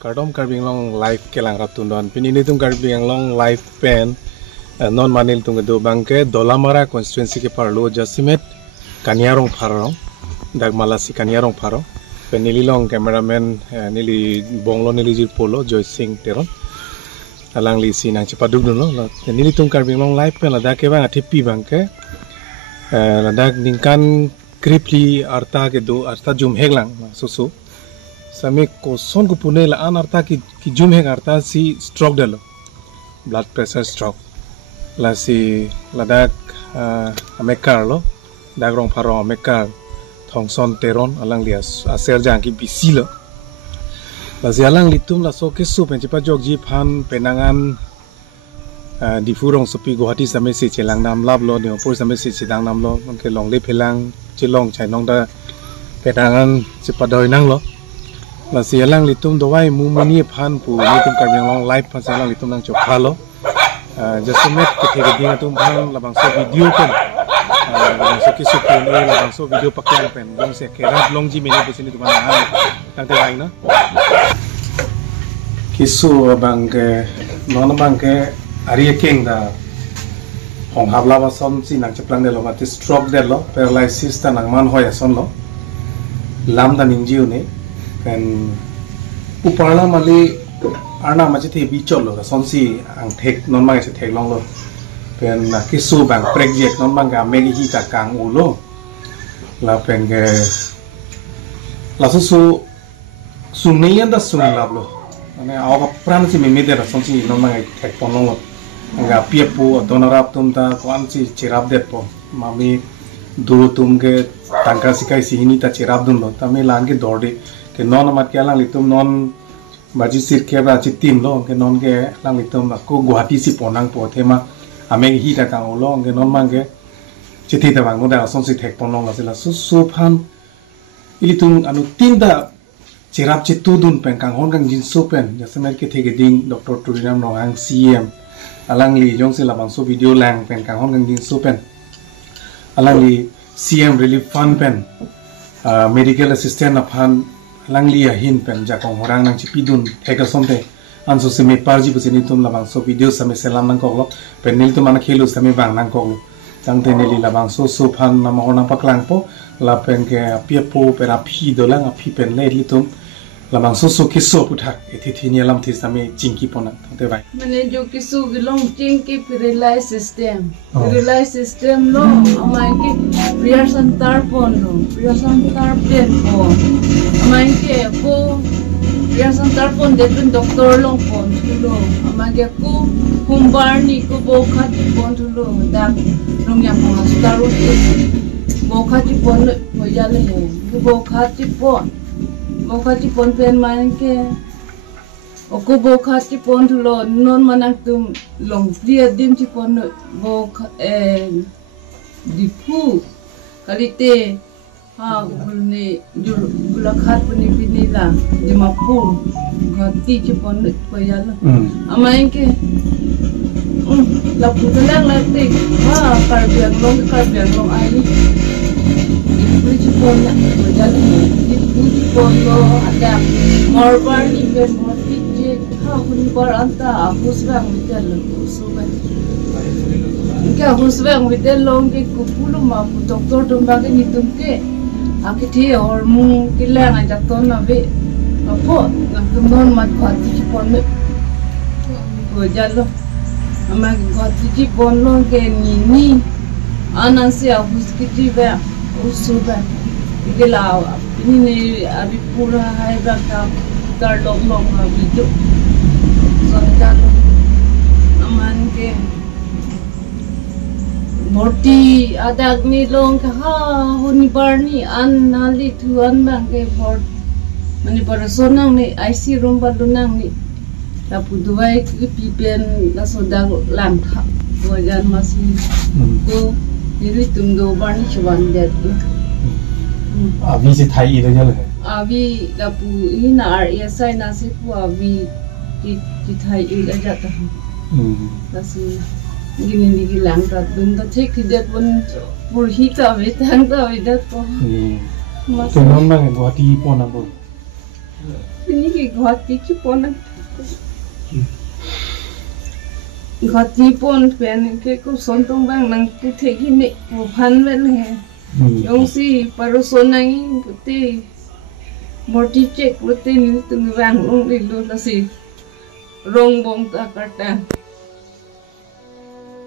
kardom karbing long life kelang ratundon pinini tung karbing long life pen non manil tung do bangke dolamara constituency ke parlo jasimet kaniarong pharong dagmalasi kaniarong pharo penili long cameraman nili bonglo nili jil polo joy sing teron alang li sinang cepaduk dulu nili tung karbing long life pen lada ke bang atipi bangke lada ningkan kripli arta ke do arta jumhek lang susu Sami koson ko pune la an arta ki jumhek arta si stroke dalo blood pressure stroke la si ladak amekar lo dagrong pharo amekar thongson teron alang dia aser jang ki bisi lo la si alang litum la so ke su pen chipa jog ji phan penangan di furong sopi Guwahati same si chelang nam lab lo ni opor same si chidang nam lo ke long le phelang chilong chai nong da penangan chipa doi nang lo la sialang litum dowai mumani phan pu litum karbing long live phan sialang litum nang chophalo jasumet ke dinga tum phan labang so video pen labang so kisu pen labang so video pakyan pen dong se kerap long ji meni pusini tumana han tang te lain na kisu bang ke non bang ke ari keng da hong habla ba som si nang chaplang de lo ma stroke de lo paralysis ta nang man hoya son lo lam da ningjiu ne kan uparla mali arna ma che bichol lo sonsi ang thek non ma che thek long lo pen na kisu bang project non bang ga megi hi ta kang u lo la pen ge la su neyan da sung la lo ane aw pran si me de sonsi non ma thek pon long lo ga piepu donarap tum ta kwan si chirap det po mami dulu tum ge tangka sikai sihini ta chirap dun lo tami lang ge dorde ke non amat ke lang litum non baji sir ke ba chitim lo ke non ke lang litum ko Guwahati si ponang po thema ameng hi ta kang lo ke non mang ke chithi ta bang no da song si thek ponong la sila su phan ilitum anu tinda chirap chitu dun pen kang hon kang jin su pen jasemer ke thege ding Dr. Tuliram Ronghang CM alang li jong si labang so video lang pen kang hon kang jin su pen alang li CM relief fund pen medical assistant aphan langli hin pen jakong orang nang cipidun theka somte anso se me parji busini tum labang so video same selam nang koklo pen nil tum ana khelu same bang nang koklo tang te neli labang so phan na ma hona paklang po la pen ke piepo pera phi dolang a phi pen le litum labang so kiso puthak ethi thini lam thi same jingki pona te bai mane jo kiso gilong jingki paralysis system lo amai ke priyasan tarpon lo priyasan tarpen po amai ke ko priyasan tarpon de tun doktor long pon tulo amai ke ko humbarni ko bokhat pon tulo dak rong yang hospital bokhat pon ho jale he ko bokhat pon pen man ke oko bokhat pon tulo non manak tum long dia dim ti pon bok dipu kalite ha bulne bulakhat puni pinila dimapur gati ti pon koyala amai ke la putelang la te ha karbiang long ai pon na koyala Pondo ada morbar even mortije ha huni bar anta husbang vitel suban ke husbang vitel long ke kupulu ma doktor domba ke nitum ke akiti hormu kilang ajak ton na ve apo ngakon mat khati pon go jalo ama khati pon long ke ni anansi huskiti ve usuban Gelaw, ini abi pura hai baka tarlong long video. So jalo aman ke morti adag ni long ha huni barni an nali tuan bang ke bord mani parasonang ni IC room balunang ni tapu duai ki pipen na sodang lam tha wajan masih ko diri tumdo barni chuan det Avi si Thai itu je lah. Avi lapu ini na RSI nasi ku avi di Thai itu aja tah. Nasi gini lang kat benda cek tidak pun purhita betang tak bedat po. Kenapa nggak Guwahati pon apa? ini ke ghati cipon ghati pon pen ke ko sontong bang nang puthe gini aphan ben he yung si parusonang puti morti cek puti ni tung bang ung lilu la si rong bong ta karta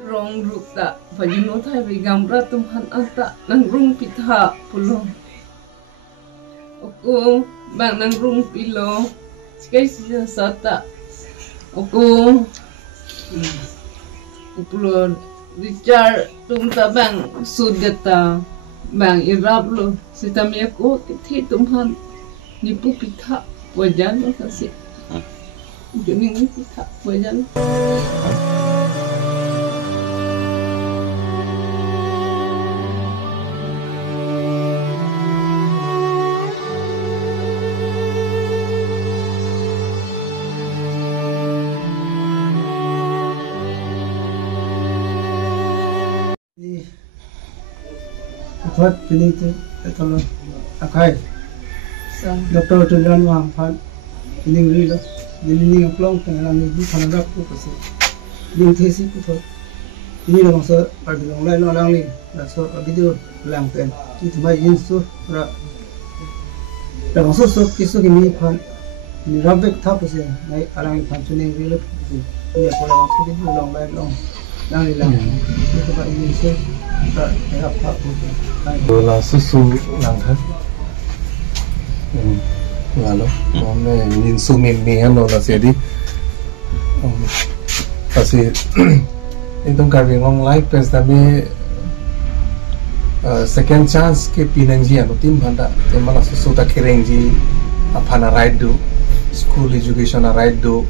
rong rukta bajino thai bigamra tumhan alta nang rung pitha pulo Oku bang nang rung pilo sekali sata oku pulo Richard tumta bang sudeta bang irap lo sitamia ko kithi tumhan nipu pitha wajan lo kasi juning ni pitha wajan Phật đi tới tao akai Dr. Tuliram Ronghang ini ri lo ini klong tengah ni di sana dak tu kasi di thesi tu Phật ini lo masa pada long lai lo lang ni dah so video lang pen itu mai insu ra dah masa so kisu kini Phật ni rabek thap kasi nai alang Phật tuning ri lo kasi ini apa lang so di long lai long lang ni lang itu pak ini so kerap thap là su lang hết là lo hôm nay nhìn su miền miền nó là sẽ đi và sẽ in tung cái việc long life pes tapi second chance ke pinang ji anu tim banda te mala su ta kereng ji apana right do school education right do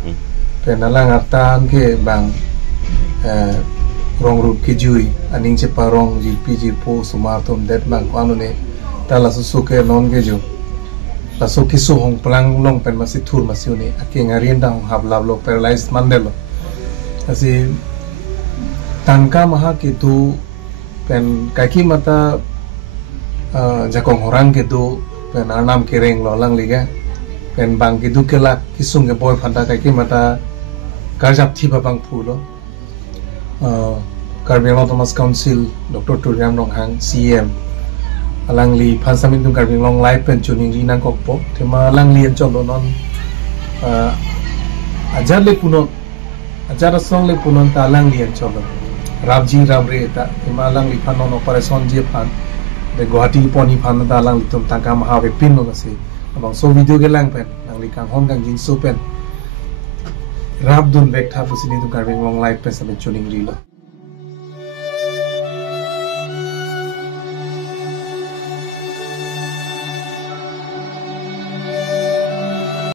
pe nalang Arta ke bang rong rup ke jui aning che parong ji pg po sumartum det bang anu ne tala su ke non ke jo la so kisu hong plang long pen masih thur masih ni ake ngarian da hong hablab lo paralyzed mandelo asi tangka maha kitu pen kaki mata jakong orang gitu pen anam kereng lo lang liga pen bang gitu kelak kisung ke boy phanda kaki mata karjap thi bang phulo Karbing Long Thomas Council Dr. Tuliram Ronghang CM alang li phansamin tung Karbing Long live pen chuning ri nang kokpo thema alang lian cholo non ajar le punon ajar song le punon ta alang lian cholo Rabji Ramre ta thema alang li phanon operation je phan de Guwahati poni phan ta alang li tum tangka maha ve pin no se abang so video ke lang pen nang li kang hon kang jin so pen rab dun vek tha pusini tung Karbing Long live pen samin chuning ri lo